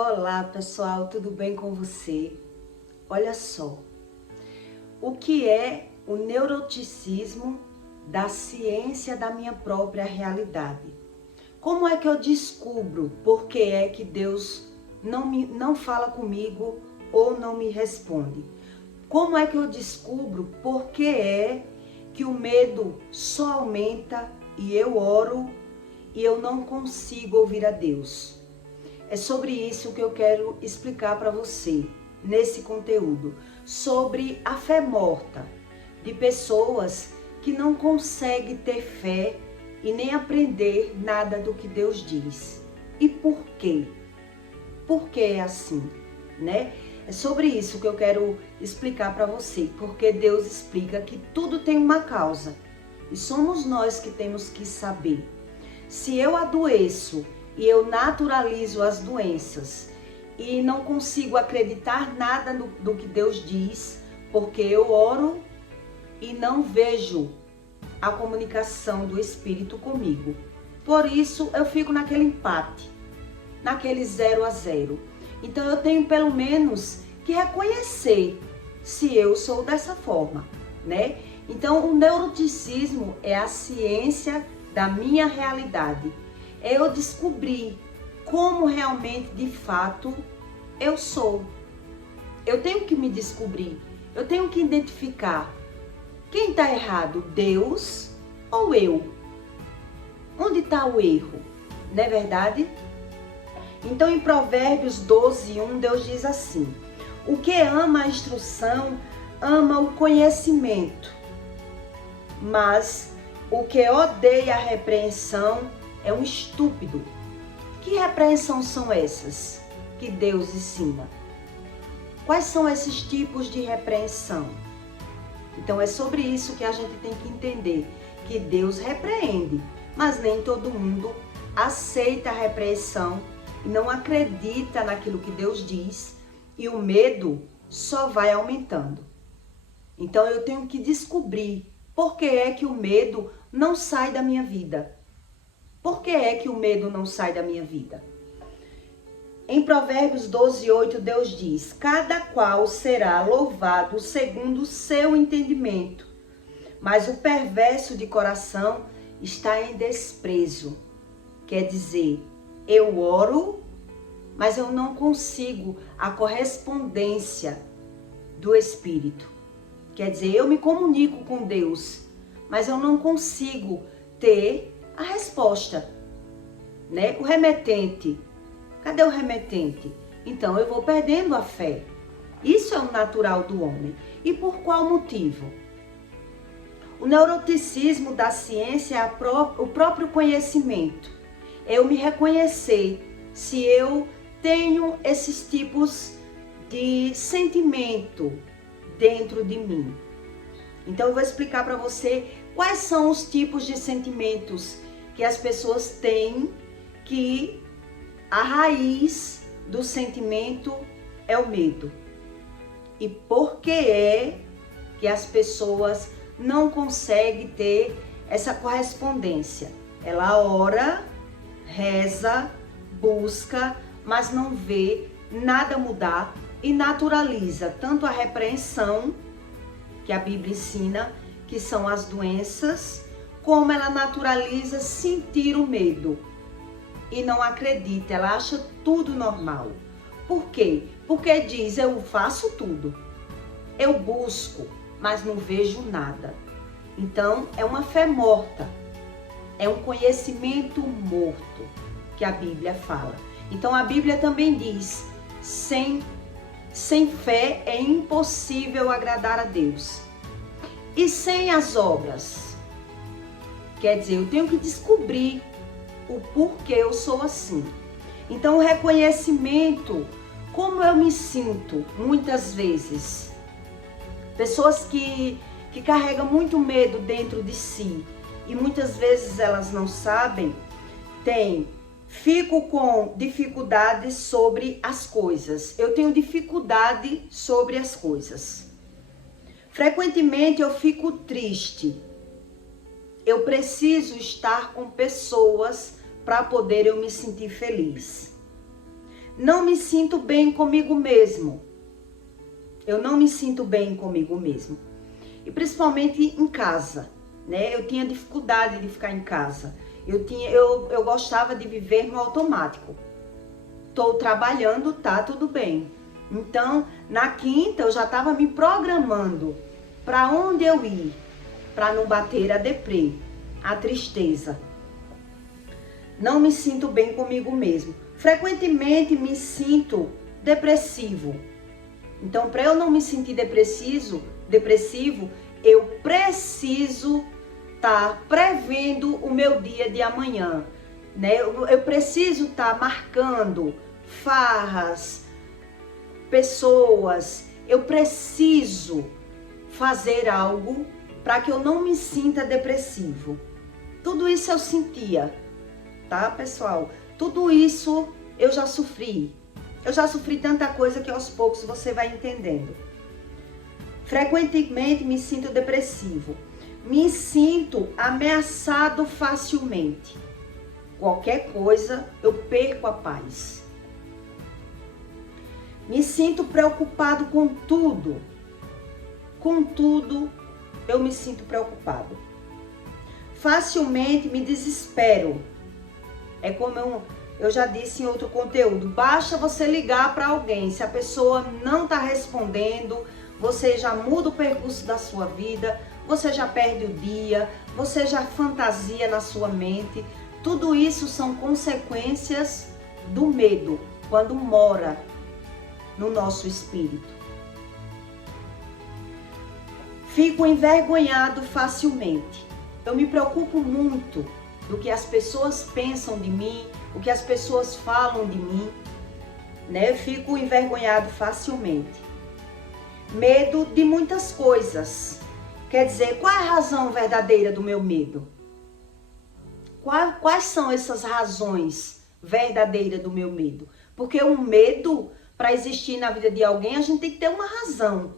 Olá pessoal, tudo bem com você? Olha só, o que é o neuroticismo da ciência da minha própria realidade? Como é que eu descubro por que é que Deus não fala comigo ou não me responde? Como é que eu descubro por que é que o medo só aumenta e eu oro e eu não consigo ouvir a Deus? É sobre isso que eu quero explicar para você nesse conteúdo, sobre a fé morta de pessoas que não conseguem ter fé e nem aprender nada do que Deus diz. E por quê? Por que é assim, né? É sobre isso que eu quero explicar para você, porque Deus explica que tudo tem uma causa e somos nós que temos que saber. Se eu adoeço e eu naturalizo as doenças e não consigo acreditar nada do que Deus diz, porque eu oro e não vejo a comunicação do Espírito comigo. Por isso eu fico naquele empate, naquele 0 a 0. Então eu tenho pelo menos que reconhecer se eu sou dessa forma, né? Então o neuroticismo é a ciência da minha realidade. É eu descobrir como realmente, de fato, eu sou. Eu tenho que me descobrir, eu tenho que identificar quem está errado, Deus ou eu? Onde está o erro? Não é verdade? Então, em Provérbios 12:1, Deus diz assim: o que ama a instrução, ama o conhecimento, mas o que odeia a repreensão é um estúpido. Que repreensão são essas que Deus ensina? Quais são esses tipos de repreensão? Então é sobre isso que a gente tem que entender, que Deus repreende, mas nem todo mundo aceita a repreensão e não acredita naquilo que Deus diz, e o medo só vai aumentando. Então eu tenho que descobrir por que é que o medo não sai da minha vida. Por que é que o medo não sai da minha vida? Em Provérbios 12:8, Deus diz: cada qual será louvado segundo o seu entendimento, mas o perverso de coração está em desprezo. Quer dizer, eu oro, mas eu não consigo a correspondência do Espírito. Quer dizer, eu me comunico com Deus, mas eu não consigo ter a resposta, né? O remetente, cadê o remetente? Então eu vou perdendo a fé. Isso é o natural do homem. E por qual motivo? O neuroticismo da ciência é o próprio conhecimento. Eu me reconhecer se eu tenho esses tipos de sentimento dentro de mim. Então eu vou explicar para você quais são os tipos de sentimentos que as pessoas têm, que a raiz do sentimento é o medo. E por que é que as pessoas não conseguem ter essa correspondência? Ela ora, reza, busca, mas não vê nada mudar e naturaliza tanto a repreensão, que a Bíblia ensina, que são as doenças, como ela naturaliza sentir o medo e não acredita, ela acha tudo normal. Por quê? Porque diz, eu faço tudo, eu busco, mas não vejo nada. Então é uma fé morta, é um conhecimento morto que a Bíblia fala. Então a Bíblia também diz, sem fé é impossível agradar a Deus. E sem as obras? Quer dizer, eu tenho que descobrir o porquê eu sou assim. Então o reconhecimento, como eu me sinto muitas vezes. Pessoas que carregam muito medo dentro de si e muitas vezes elas não sabem, fico com dificuldades sobre as coisas. Eu tenho dificuldade sobre as coisas. Frequentemente eu fico triste. Eu preciso estar com pessoas para poder eu me sentir feliz. não me sinto bem comigo mesmo. Eu não me sinto bem comigo mesmo. E principalmente em casa, né? Eu tinha dificuldade de ficar em casa. Eu gostava de viver no automático. Estou trabalhando, tá tudo bem. Então, na quinta, eu já estava me programando para onde eu ir, para não bater a deprê, a tristeza. Não me sinto bem comigo mesmo. Frequentemente me sinto depressivo. Então, para eu não me sentir depressivo, eu preciso estar prevendo o meu dia de amanhã, né? Eu preciso estar marcando farras, pessoas. Eu preciso fazer algo para que eu não me sinta depressivo. Tudo isso eu sentia, tá, pessoal? Tudo isso eu já sofri. Eu já sofri tanta coisa que aos poucos você vai entendendo. Frequentemente me sinto depressivo. Me sinto ameaçado facilmente. Qualquer coisa eu perco a paz. Me sinto preocupado com tudo. Com tudo eu me sinto preocupado. Facilmente me desespero. É como eu já disse em outro conteúdo, basta você ligar para alguém, se a pessoa não está respondendo, você já muda o percurso da sua vida, você já perde o dia, você já fantasia na sua mente. Tudo isso são consequências do medo, quando mora no nosso espírito. Fico envergonhado facilmente. Eu me preocupo muito do que as pessoas pensam de mim, o que as pessoas falam de mim, né? Eu fico envergonhado facilmente. Medo de muitas coisas. Quer dizer, qual é a razão verdadeira do meu medo? Quais são essas razões verdadeiras do meu medo? Porque o medo, para existir na vida de alguém, a gente tem que ter uma razão,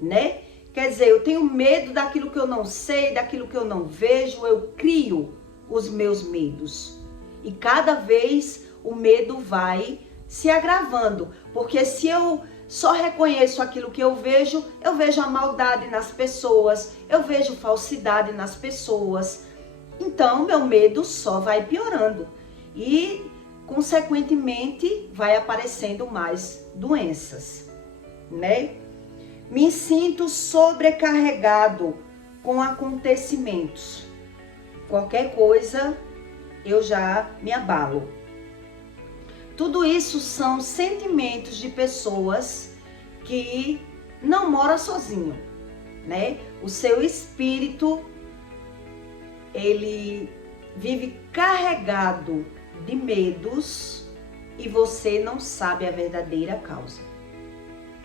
né? Quer dizer, eu tenho medo daquilo que eu não sei, daquilo que eu não vejo, eu crio os meus medos. E cada vez o medo vai se agravando, porque se eu só reconheço aquilo que eu vejo a maldade nas pessoas, eu vejo falsidade nas pessoas. Então, meu medo só vai piorando e, consequentemente, vai aparecendo mais doenças, né? Me sinto sobrecarregado com acontecimentos. Qualquer coisa, eu já me abalo. Tudo isso são sentimentos de pessoas que não moram sozinho, né? O seu espírito, ele vive carregado de medos e você não sabe a verdadeira causa.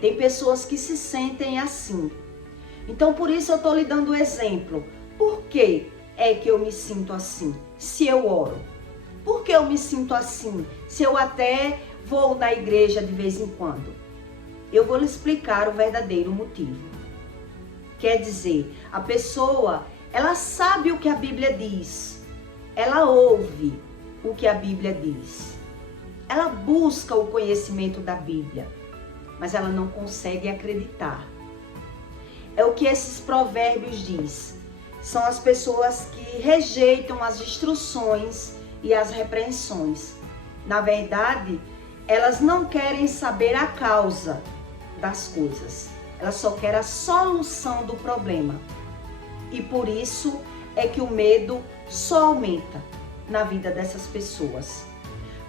Tem pessoas que se sentem assim. Então, por isso eu estou lhe dando o exemplo. Por que é que eu me sinto assim, se eu oro? Por que eu me sinto assim, se eu até vou na igreja de vez em quando? Eu vou lhe explicar o verdadeiro motivo. Quer dizer, a pessoa, ela sabe o que a Bíblia diz. Ela ouve o que a Bíblia diz. Ela busca o conhecimento da Bíblia, mas ela não consegue acreditar. É o que esses provérbios diz. São as pessoas que rejeitam as instruções e as repreensões. Na verdade, elas não querem saber a causa das coisas. Elas só querem a solução do problema. E por isso é que o medo só aumenta na vida dessas pessoas.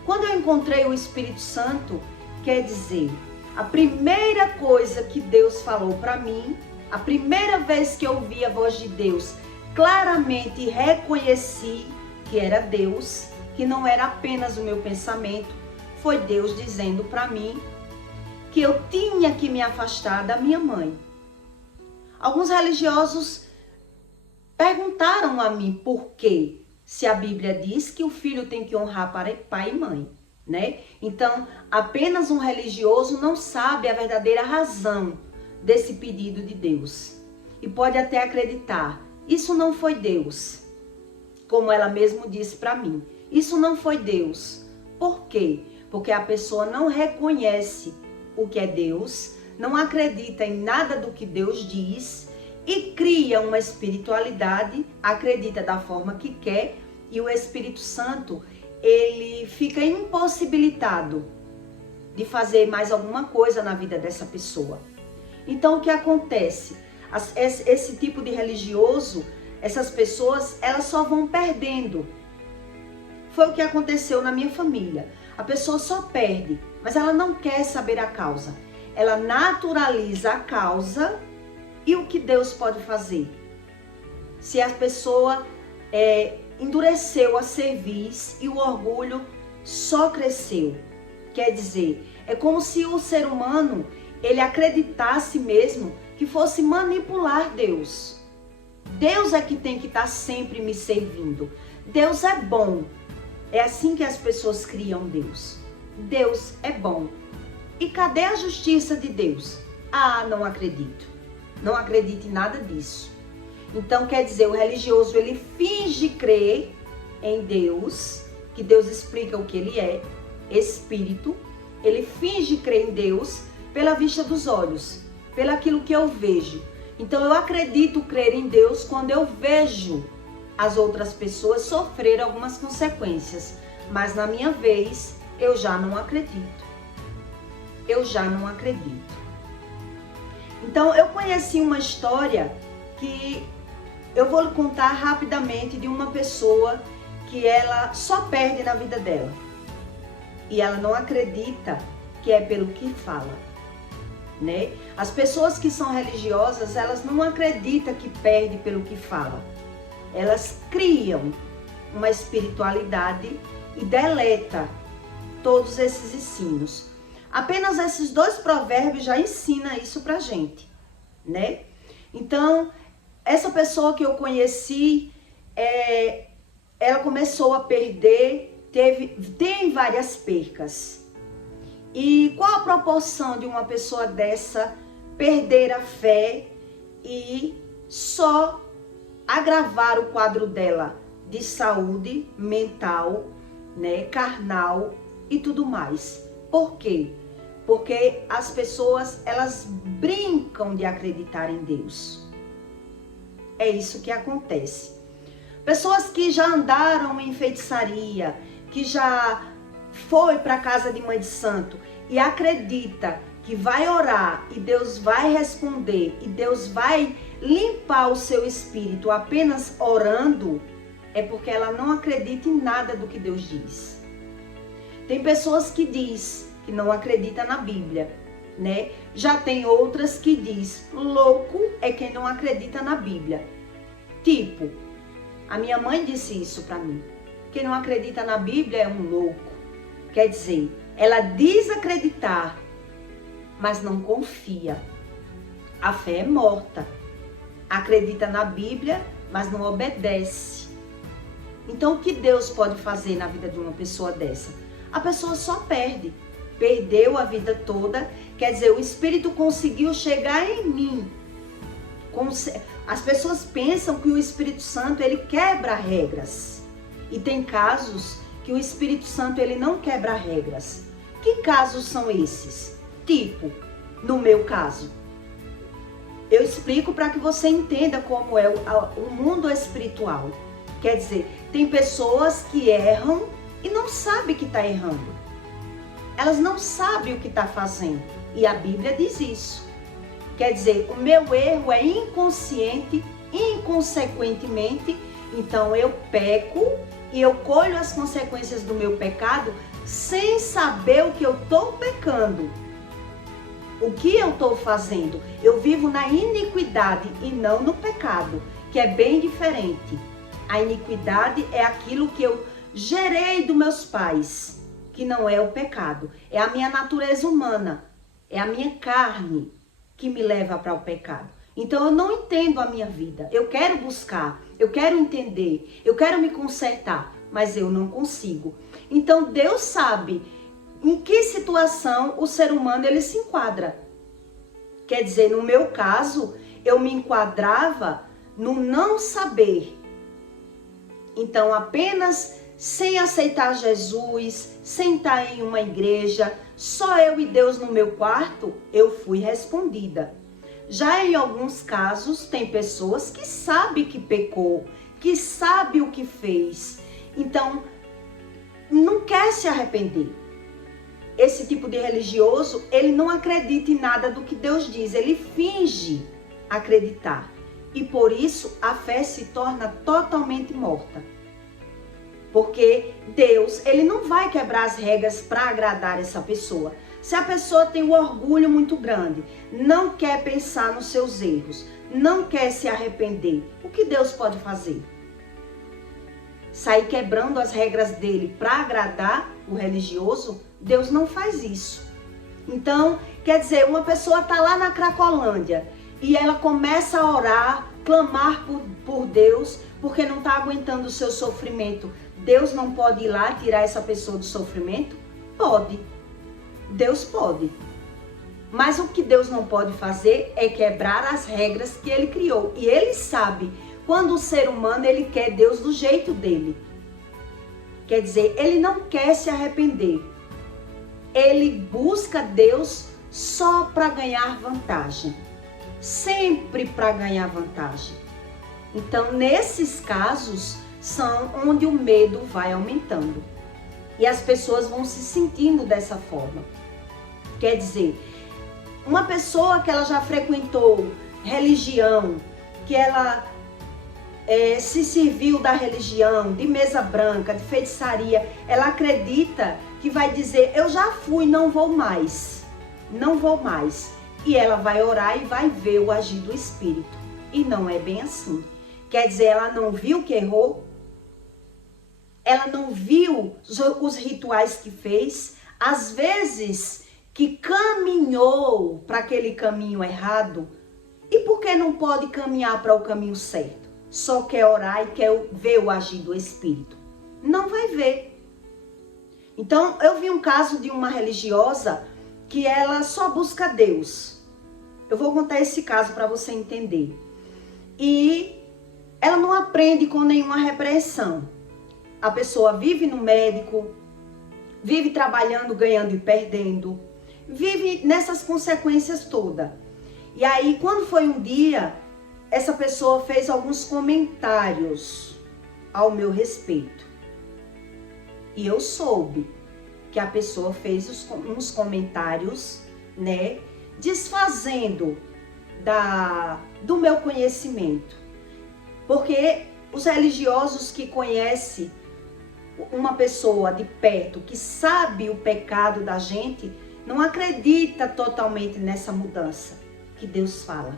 Quando eu encontrei o Espírito Santo, quer dizer, a primeira coisa que Deus falou para mim, a primeira vez que eu ouvi a voz de Deus, claramente reconheci que era Deus, que não era apenas o meu pensamento, foi Deus dizendo para mim que eu tinha que me afastar da minha mãe. Alguns religiosos perguntaram a mim por quê, se a Bíblia diz que o filho tem que honrar pai e mãe, né? Então, apenas um religioso não sabe a verdadeira razão desse pedido de Deus. E pode até acreditar, isso não foi Deus, como ela mesmo disse para mim. Isso não foi Deus. Por quê? porque a pessoa não reconhece o que é Deus, não acredita em nada do que Deus diz e cria uma espiritualidade, acredita da forma que quer, e o Espírito Santo, ele fica impossibilitado de fazer mais alguma coisa na vida dessa pessoa. Então, o que acontece? Esse tipo de religioso, essas pessoas, elas só vão perdendo. Foi o que aconteceu na minha família. A pessoa só perde, mas ela não quer saber a causa. Ela naturaliza a causa e o que Deus pode fazer. Se a pessoa endureceu a cerviz e o orgulho só cresceu. Quer dizer, é como se o ser humano, ele acreditasse mesmo que fosse manipular Deus. Deus é que tem que estar sempre me servindo. Deus é bom. É assim que as pessoas criam Deus. Deus é bom. E cadê a justiça de Deus? Ah, não acredito. Não acredito em nada disso. Então, quer dizer, o religioso, ele finge crer em Deus, que Deus explica o que ele é, espírito. Ele finge crer em Deus pela vista dos olhos, pelo aquilo que eu vejo. Então, eu acredito crer em Deus quando eu vejo as outras pessoas sofrer algumas consequências. Mas, na minha vez, eu já não acredito. Eu já não acredito. Então, eu conheci uma história que eu vou contar rapidamente de uma pessoa que ela só perde na vida dela. E ela não acredita que é pelo que fala, né? As pessoas que são religiosas, elas não acreditam que perde pelo que fala. Elas criam uma espiritualidade e deleta todos esses ensinos. Apenas esses 2 provérbios já ensinam isso pra gente, né? Então, essa pessoa que eu conheci, ela começou a perder, tem várias percas. E qual a proporção de uma pessoa dessa perder a fé e só agravar o quadro dela de saúde mental, né, carnal e tudo mais? Por quê? Porque as pessoas, elas brincam de acreditar em Deus. É isso que acontece. Pessoas que já andaram em feitiçaria, que já foi para a casa de mãe de santo e acredita que vai orar e Deus vai responder e Deus vai limpar o seu espírito apenas orando, é porque ela não acredita em nada do que Deus diz. Tem pessoas que diz que não acredita na Bíblia, né? Já tem outras que diz, louco é quem não acredita na Bíblia. Tipo, a minha mãe disse isso para mim. Quem não acredita na Bíblia é um louco. Quer dizer, ela diz acreditar, mas não confia. A fé é morta. Acredita na Bíblia, mas não obedece. Então, o que Deus pode fazer na vida de uma pessoa dessa? A pessoa só perde. Perdeu a vida toda, quer dizer, o Espírito conseguiu chegar em mim. As pessoas pensam que o Espírito Santo, ele quebra regras. E tem casos que o Espírito Santo, ele não quebra regras. Que casos são esses? Tipo, no meu caso. Eu explico para que você entenda como é o mundo espiritual. Quer dizer, tem pessoas que erram e não sabem que está errando. Elas não sabem o que está fazendo. E a Bíblia diz isso. Quer dizer, o meu erro é inconsciente, inconsequentemente. Então eu peco e eu colho as consequências do meu pecado sem saber o que eu estou pecando. O que eu estou fazendo? Eu vivo na iniquidade e não no pecado, que é bem diferente. A iniquidade é aquilo que eu gerei dos meus pais, que não é o pecado. É a minha natureza humana, é a minha carne que me leva para o pecado. Então eu não entendo a minha vida. Eu quero buscar, eu quero entender, eu quero me consertar, mas eu não consigo. Então Deus sabe em que situação o ser humano ele se enquadra. Quer dizer, no meu caso, eu me enquadrava no não saber. Então apenas sem aceitar Jesus, sem estar em uma igreja, só eu e Deus no meu quarto, eu fui respondida. Já em alguns casos, tem pessoas que sabem que pecou, que sabem o que fez, então não quer se arrepender. Esse tipo de religioso, ele não acredita em nada do que Deus diz, ele finge acreditar. E por isso a fé se torna totalmente morta. Porque Deus, ele não vai quebrar as regras para agradar essa pessoa. Se a pessoa tem um orgulho muito grande, não quer pensar nos seus erros, não quer se arrepender, o que Deus pode fazer? Sair quebrando as regras dele para agradar o religioso? Deus não faz isso. Então, quer dizer, uma pessoa está lá na Cracolândia e ela começa a orar, clamar por Deus, porque não está aguentando o seu sofrimento. Deus não pode ir lá tirar essa pessoa do sofrimento? Pode. Deus pode. Mas o que Deus não pode fazer é quebrar as regras que ele criou. E ele sabe quando o ser humano ele quer Deus do jeito dele. Quer dizer, ele não quer se arrepender. Ele busca Deus só para ganhar vantagem. Sempre para ganhar vantagem. Então, nesses casos, são onde o medo vai aumentando. E as pessoas vão se sentindo dessa forma. Quer dizer, uma pessoa que ela já frequentou religião, que ela se serviu da religião, de mesa branca, de feitiçaria, ela acredita que vai dizer, eu já fui, não vou mais. Não vou mais. E ela vai orar e vai ver o agir do Espírito. E não é bem assim. Quer dizer, ela não viu que errou, ela não viu os rituais que fez, às vezes que caminhou para aquele caminho errado, e por que não pode caminhar para o caminho certo? Só quer orar e quer ver o agir do Espírito. Não vai ver. Então, eu vi um caso de uma religiosa que ela só busca Deus. Eu vou contar esse caso para você entender. E ela não aprende com nenhuma repreensão. A pessoa vive no médico, vive trabalhando, ganhando e perdendo, vive nessas consequências todas. E aí, quando foi um dia, essa pessoa fez alguns comentários ao meu respeito. E eu soube que a pessoa fez uns comentários, né, desfazendo do meu conhecimento. Porque os religiosos que conhecem uma pessoa de perto, que sabe o pecado da gente, não acredita totalmente nessa mudança que Deus fala.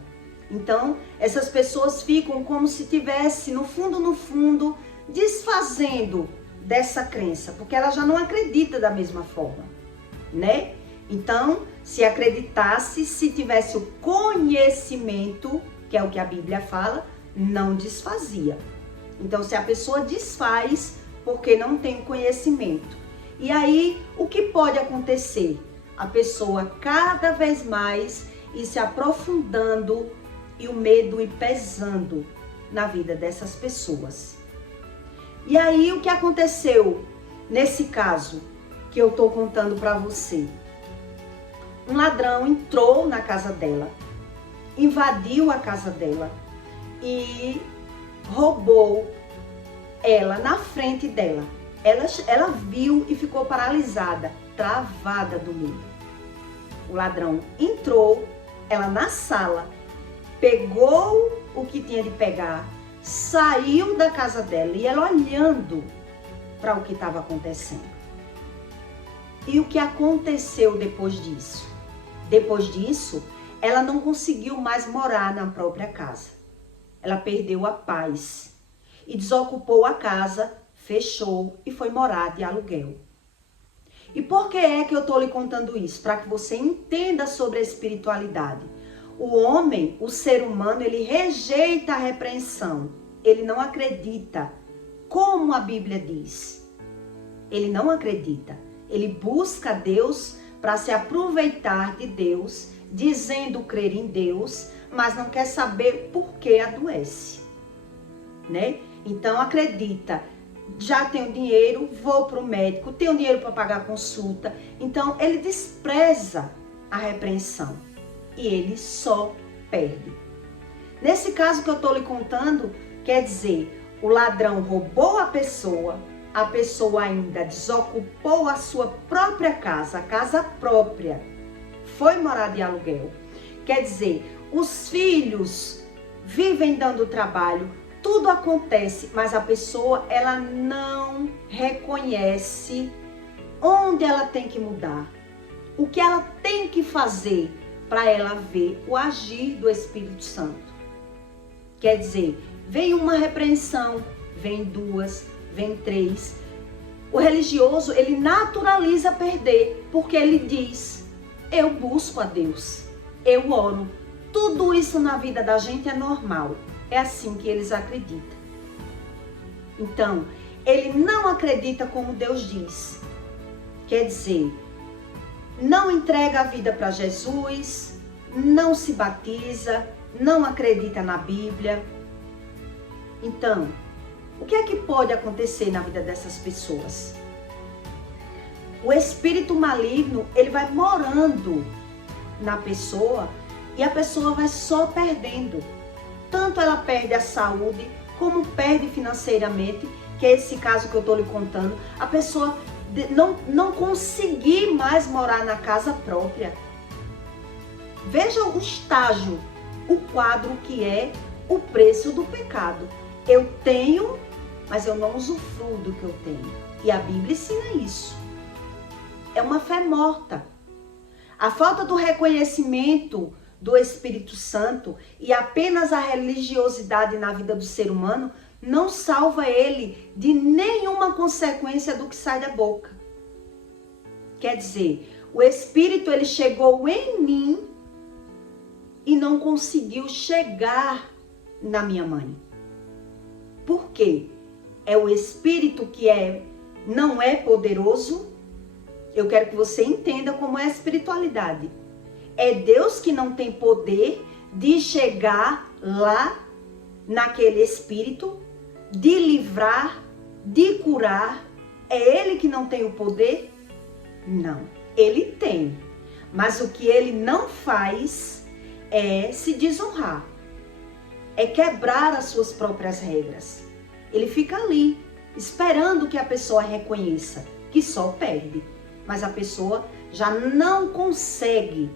Então, essas pessoas ficam como se tivesse, no fundo, desfazendo dessa crença, porque ela já não acredita da mesma forma, né? Então, se acreditasse, se tivesse o conhecimento, que é o que a Bíblia fala, não desfazia. Então, se a pessoa desfaz, porque não tem conhecimento. E aí, o que pode acontecer? A pessoa cada vez mais ir se aprofundando e o medo ir pesando na vida dessas pessoas. E aí, o que aconteceu nesse caso que eu tô contando para você? Um ladrão entrou na casa dela, invadiu a casa dela e roubou ela na frente dela. Ela viu e ficou paralisada, travada do medo. O ladrão entrou, ela na sala, pegou o que tinha de pegar, saiu da casa dela e ela olhando para o que estava acontecendo. E o que aconteceu depois disso? Depois disso, ela não conseguiu mais morar na própria casa. Ela perdeu a paz e desocupou a casa, fechou e foi morar de aluguel. E por que é que eu estou lhe contando isso? Para que você entenda sobre a espiritualidade. O homem, o ser humano, ele rejeita a repreensão. Ele não acredita, como a Bíblia diz. Ele não acredita. Ele busca Deus para se aproveitar de Deus, dizendo crer em Deus, mas não quer saber por que adoece, né? Então acredita já tenho dinheiro, vou para o médico, tenho dinheiro para pagar a consulta. Então, ele despreza a repreensão e ele só perde. Nesse caso que eu estou lhe contando, quer dizer, o ladrão roubou a pessoa ainda desocupou a sua própria casa, a casa própria, foi morar de aluguel. Quer dizer, os filhos vivem dando trabalho, tudo acontece, mas a pessoa, ela não reconhece onde ela tem que mudar, o que ela tem que fazer para ela ver o agir do Espírito Santo. Quer dizer, vem uma repreensão, vem duas, vem três. O religioso, ele naturaliza perder, porque ele diz, eu busco a Deus, eu oro. Tudo isso na vida da gente é normal. É assim que eles acreditam. Então, ele não acredita como Deus diz. Quer dizer, não entrega a vida para Jesus, não se batiza, não acredita na Bíblia. Então, o que é que pode acontecer na vida dessas pessoas? O espírito maligno, ele vai morando na pessoa e a pessoa vai só perdendo. Tanto ela perde a saúde, como perde financeiramente, que é esse caso que eu estou lhe contando. A pessoa não conseguir mais morar na casa própria. Veja o estágio, o quadro que é o preço do pecado. Eu tenho, mas eu não usufruo do que eu tenho. E a Bíblia ensina isso. É uma fé morta. A falta do reconhecimento do Espírito Santo e apenas a religiosidade na vida do ser humano não salva ele de nenhuma consequência do que sai da boca. Quer dizer, o Espírito, ele chegou em mim e não conseguiu chegar na minha mãe. Por quê? É o Espírito que não é poderoso. Eu quero que você entenda como é a espiritualidade. É Deus que não tem poder de chegar lá naquele espírito, de livrar, de curar. É Ele que não tem o poder? Não, Ele tem. Mas o que Ele não faz é se desonrar. É quebrar as suas próprias regras. Ele fica ali, esperando que a pessoa reconheça, que só perde. Mas a pessoa já não consegue.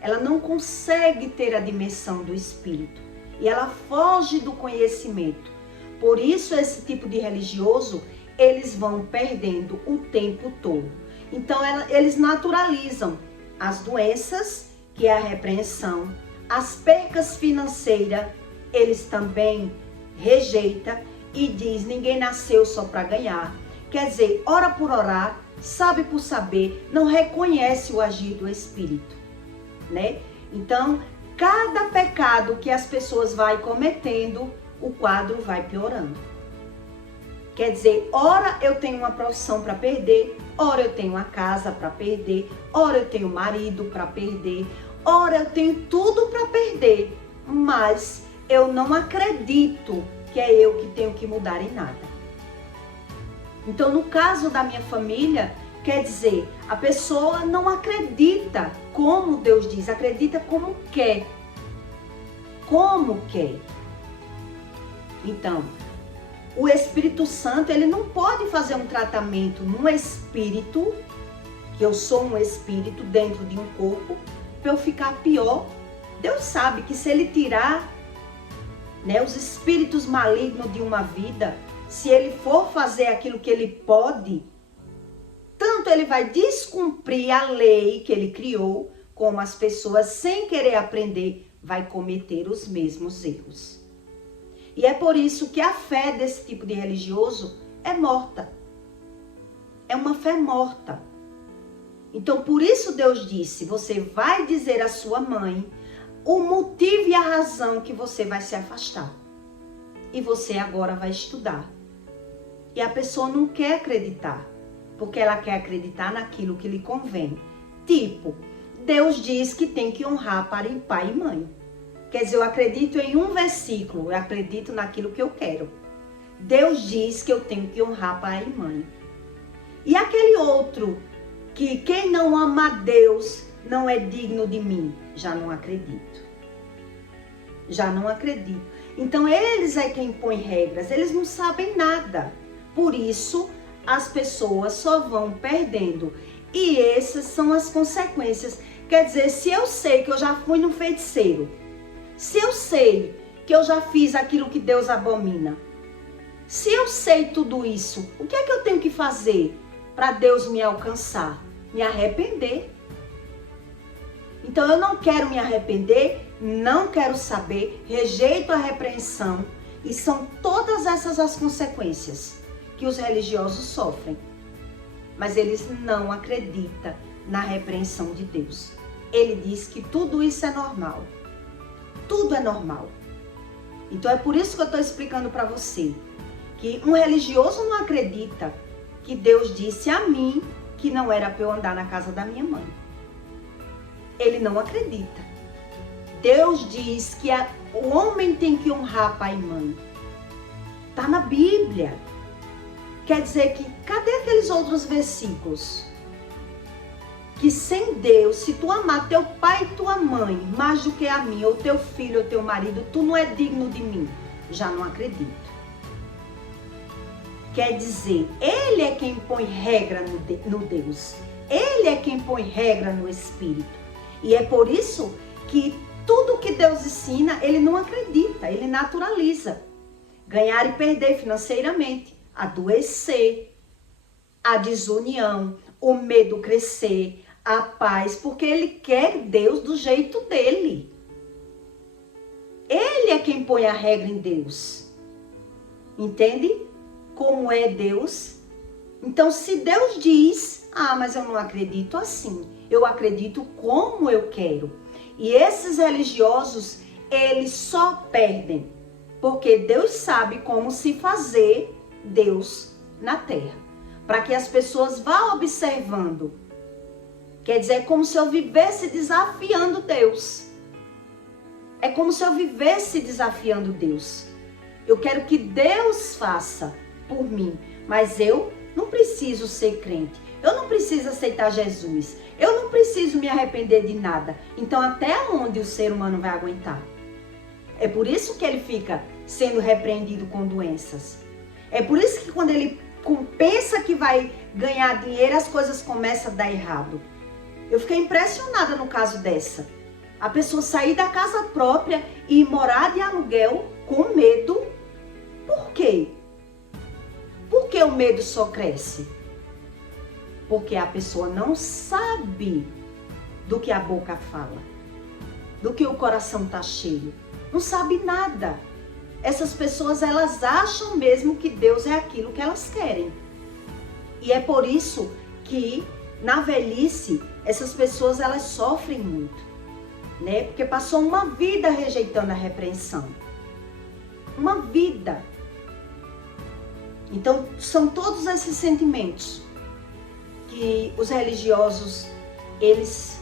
Ela não consegue ter a dimensão do Espírito. E ela foge do conhecimento. Por isso, esse tipo de religioso, eles vão perdendo o tempo todo. Então, eles naturalizam as doenças, que é a repreensão, as percas financeiras, eles também rejeitam e diz, ninguém nasceu só para ganhar. Quer dizer, ora por orar, sabe por saber, não reconhece o agir do Espírito, né? Então, cada pecado que as pessoas vai cometendo, o quadro vai piorando. Quer dizer, ora eu tenho uma profissão para perder, ora eu tenho uma casa para perder, ora eu tenho marido para perder, ora eu tenho tudo para perder, mas eu não acredito que é eu que tenho que mudar em nada. Então, no caso da minha família, quer dizer, a pessoa não acredita como Deus diz, acredita como quer. Como quer. Então, o Espírito Santo, ele não pode fazer um tratamento num espírito, que eu sou um espírito dentro de um corpo, para eu ficar pior. Deus sabe que se ele tirar, né, os espíritos malignos de uma vida, se ele for fazer aquilo que ele pode, tanto ele vai descumprir a lei que ele criou, como as pessoas, sem querer aprender, vai cometer os mesmos erros. E é por isso que a fé desse tipo de religioso é morta. É uma fé morta. Então, por isso Deus disse, você vai dizer à sua mãe o motivo e a razão que você vai se afastar. E você agora vai estudar. E a pessoa não quer acreditar, porque ela quer acreditar naquilo que lhe convém. Tipo, Deus diz que tem que honrar pai e mãe. Quer dizer, eu acredito em um versículo, eu acredito naquilo que eu quero. Deus diz que eu tenho que honrar pai e mãe. E aquele outro, que quem não ama a Deus não é digno de mim, já não acredito. Já não acredito. Então eles é quem põe regras, eles não sabem nada. Por isso as pessoas só vão perdendo. E essas são as consequências. Quer dizer, se eu sei que eu já fui no feiticeiro, se eu sei que eu já fiz aquilo que Deus abomina, se eu sei tudo isso, o que é que eu tenho que fazer para Deus me alcançar? Me arrepender. Então eu não quero me arrepender, não quero saber, rejeito a repreensão, e são todas essas as consequências que os religiosos sofrem. Mas eles não acreditam na repreensão de Deus. Ele diz que tudo isso é normal. Tudo é normal. Então é por isso que eu estou explicando para você que um religioso não acredita que Deus disse a mim que não era para eu andar na casa da minha mãe. Ele não acredita. Deus diz que o homem tem que honrar pai e mãe. Está na Bíblia. Quer dizer que, cadê aqueles outros versículos? Que sem Deus, se tu amar teu pai e tua mãe mais do que a mim, ou teu filho ou teu marido, tu não é digno de mim. Já não acredito. Quer dizer, ele é quem põe regra no Deus. Ele é quem põe regra no Espírito. E é por isso que tudo que Deus ensina, ele não acredita, ele naturaliza. Ganhar e perder financeiramente, adoecer, a desunião, o medo crescer, a paz, porque ele quer Deus do jeito dele. Ele é quem põe a regra em Deus. Entende como é Deus? Então, se Deus diz, mas eu não acredito assim, eu acredito como eu quero. E esses religiosos, eles só perdem, porque Deus sabe como se fazer Deus na terra, para que as pessoas vá observando. Quer dizer, é como se eu vivesse desafiando Deus. É como se eu vivesse desafiando Deus. Eu quero que Deus faça por mim, mas eu não preciso ser crente. Eu não preciso aceitar Jesus. Eu não preciso me arrepender de nada. Então, até onde o ser humano vai aguentar? É por isso que ele fica sendo repreendido com doenças. É por isso que quando ele pensa que vai ganhar dinheiro, as coisas começam a dar errado. Eu fiquei impressionada no caso dessa. A pessoa sair da casa própria e morar de aluguel com medo. Por quê? Por que o medo só cresce? Porque a pessoa não sabe do que a boca fala, do que o coração está cheio. Não sabe nada. Essas pessoas, elas acham mesmo que Deus é aquilo que elas querem. E é por isso que, na velhice, essas pessoas, elas sofrem muito, né? Porque passou uma vida rejeitando a repreensão. Uma vida. Então, são todos esses sentimentos que os religiosos, eles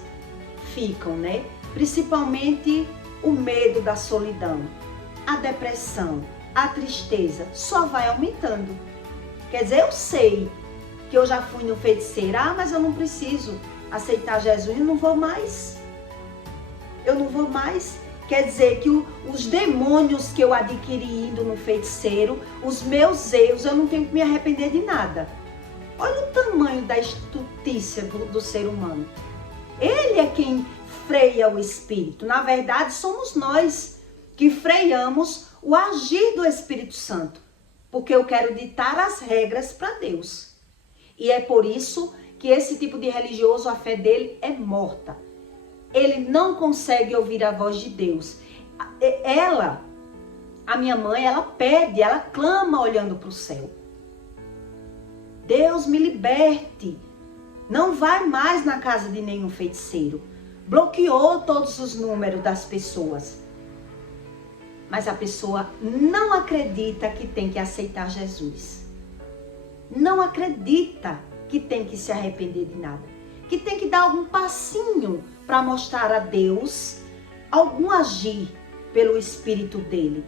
ficam, né? Principalmente o medo da solidão, a depressão, a tristeza, só vai aumentando. Quer dizer, eu sei que eu já fui no feiticeiro, mas eu não preciso aceitar Jesus, eu não vou mais. Eu não vou mais. Quer dizer que os demônios que eu adquiri indo no feiticeiro, os meus erros, eu não tenho que me arrepender de nada. Olha o tamanho da estutícia do ser humano. Ele é quem freia o Espírito. Na verdade, somos nós que freamos o agir do Espírito Santo. Porque eu quero ditar as regras para Deus. E é por isso que esse tipo de religioso, a fé dele é morta. Ele não consegue ouvir a voz de Deus. Ela, a minha mãe, ela pede, ela clama olhando para o céu. Deus me liberte. Não vai mais na casa de nenhum feiticeiro. Bloqueou todos os números das pessoas. Mas a pessoa não acredita que tem que aceitar Jesus. Não acredita que tem que se arrepender de nada. Que tem que dar algum passinho para mostrar a Deus algum agir pelo Espírito dele.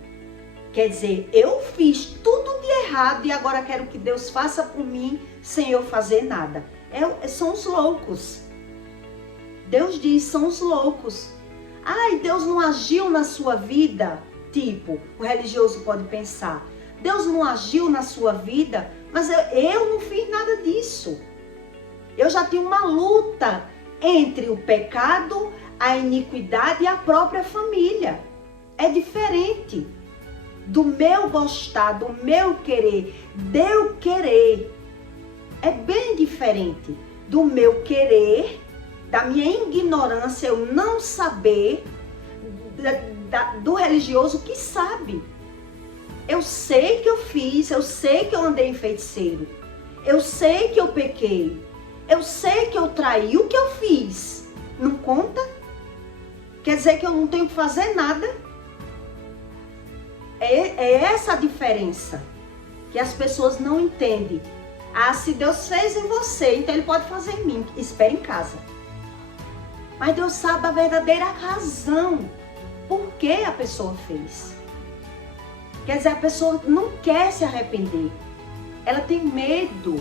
Quer dizer, eu fiz tudo de errado e agora quero que Deus faça por mim sem eu fazer nada. São os loucos. Deus diz, são os loucos. Ai, Deus não agiu na sua vida? Tipo, o religioso pode pensar. Deus não agiu na sua vida, mas eu não fiz nada disso. Eu já tinha uma luta entre o pecado, a iniquidade e a própria família. É diferente do meu gostar, do meu querer, de eu querer. É bem diferente do meu querer, da minha ignorância, eu não saber, do religioso que sabe. Eu sei que eu fiz, eu sei que eu andei em feiticeiro, eu sei que eu pequei, eu sei que eu traí. O que eu fiz? Não conta? Quer dizer que eu não tenho que fazer nada? É essa a diferença que as pessoas não entendem. Ah, se Deus fez em você, então Ele pode fazer em mim. Espere em casa. Mas Deus sabe a verdadeira razão por que a pessoa fez. Quer dizer, a pessoa não quer se arrepender. Ela tem medo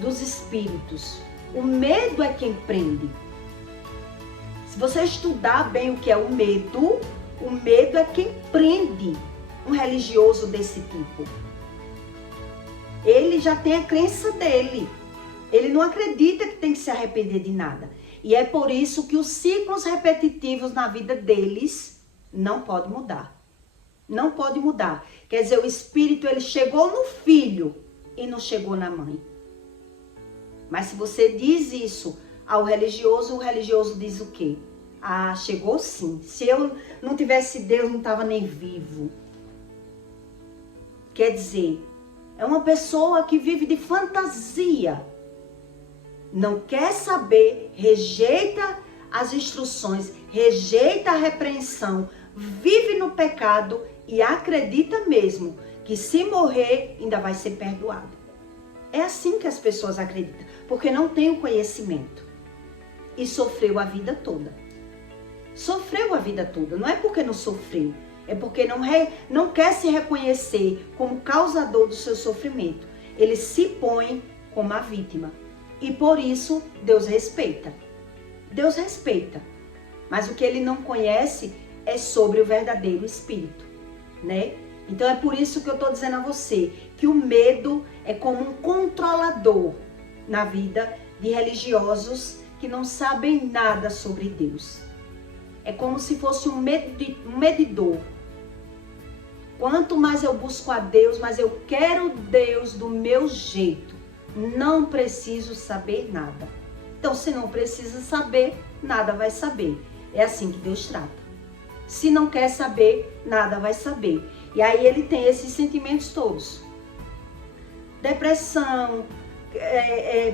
dos espíritos. O medo é quem prende. Se você estudar bem o que é o medo é quem prende um religioso desse tipo. Ele já tem a crença dele. Ele não acredita que tem que se arrepender de nada. E é por isso que os ciclos repetitivos na vida deles não podem mudar. Não pode mudar. Quer dizer, o espírito ele chegou no filho e não chegou na mãe. Mas se você diz isso ao religioso, o religioso diz o quê? Ah, chegou sim. Se eu não tivesse Deus, não estava nem vivo. Quer dizer, é uma pessoa que vive de fantasia. Não quer saber, rejeita as instruções, rejeita a repreensão, vive no pecado e acredita mesmo que se morrer ainda vai ser perdoado. É assim que as pessoas acreditam, porque não tem o conhecimento e sofreu a vida toda. Sofreu a vida toda, não é porque não sofreu, é porque não quer se reconhecer como causador do seu sofrimento. Ele se põe como a vítima e por isso Deus respeita. Deus respeita, mas o que ele não conhece é sobre o verdadeiro espírito, né? Então é por isso que eu estou dizendo a você que o medo é como um controlador na vida de religiosos que não sabem nada sobre Deus. É como se fosse um medidor. Quanto mais eu busco a Deus, mais eu quero Deus do meu jeito. Não preciso saber nada. Então, se não precisa saber, nada vai saber. É assim que Deus trata. Se não quer saber, nada vai saber. E aí ele tem esses sentimentos todos. Depressão,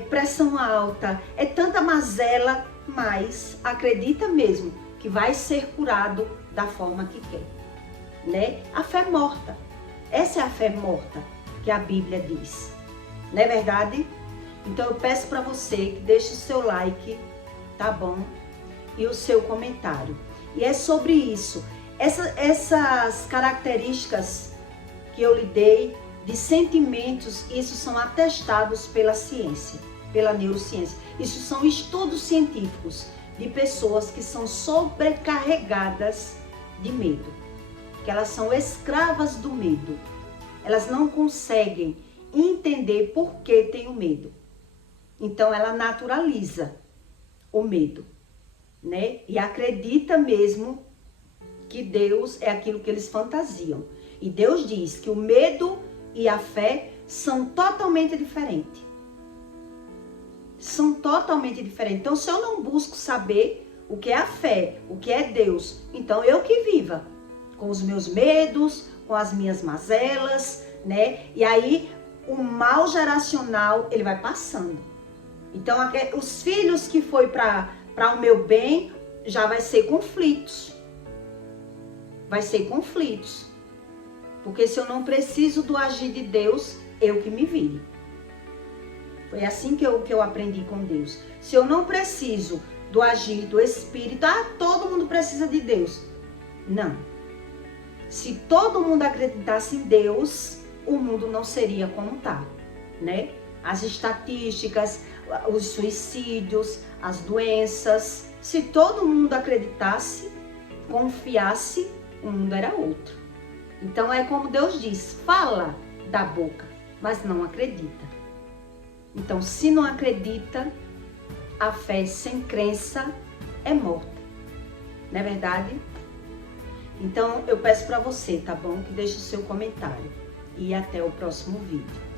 pressão alta, é tanta mazela, mas acredita mesmo que vai ser curado da forma que quer, né? A fé morta. Essa é a fé morta que a Bíblia diz. Não é verdade? Então eu peço para você que deixe o seu like, tá bom? E o seu comentário. E é sobre isso. Essas características que eu lhe dei de sentimentos, isso são atestados pela ciência, pela neurociência. Isso são estudos científicos de pessoas que são sobrecarregadas de medo, que elas são escravas do medo. Elas não conseguem entender por que tem o medo. Então ela naturaliza o medo, né? E acredita mesmo que Deus é aquilo que eles fantasiam. E Deus diz que o medo e a fé são totalmente diferentes. São totalmente diferentes. Então, se eu não busco saber o que é a fé, o que é Deus, então eu que viva com os meus medos, com as minhas mazelas, né? E aí, o mal geracional, ele vai passando. Então, os filhos que foi para o meu bem, já vai ser conflitos. Vai ser conflitos. Porque se eu não preciso do agir de Deus, eu que me vire. Foi assim que eu aprendi com Deus. Se eu não preciso do agir do Espírito, todo mundo precisa de Deus. Não. Se todo mundo acreditasse em Deus, o mundo não seria como tá, né? As estatísticas, os suicídios, as doenças, se todo mundo acreditasse, confiasse, o mundo era outro. Então é como Deus diz, fala da boca, mas não acredita. Então, se não acredita, a fé sem crença é morta. Não é verdade? Então, eu peço para você, tá bom? Que deixe o seu comentário. E até o próximo vídeo.